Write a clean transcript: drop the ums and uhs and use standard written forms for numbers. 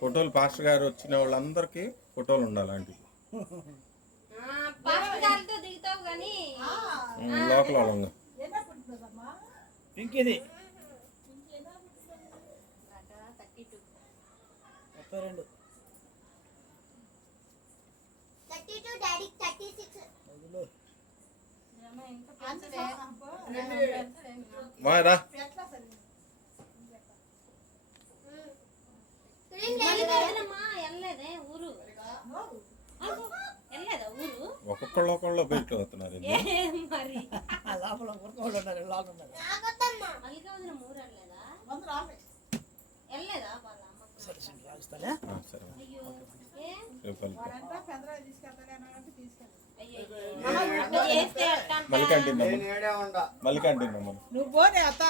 ఫోటోలు పాస్టర్ గారు వచ్చిన వాళ్ళందరికీ ఫోటోలు ఉండాలండి. లోకల్ వాళ్ళంగా ఇంకేది 32 డాడీ 36 మాయరా ఒక్కొక్కళ్ళు బయటకు వస్తున్నారు. మల్లికంటున్నా నువ్వు పోనీ అత్త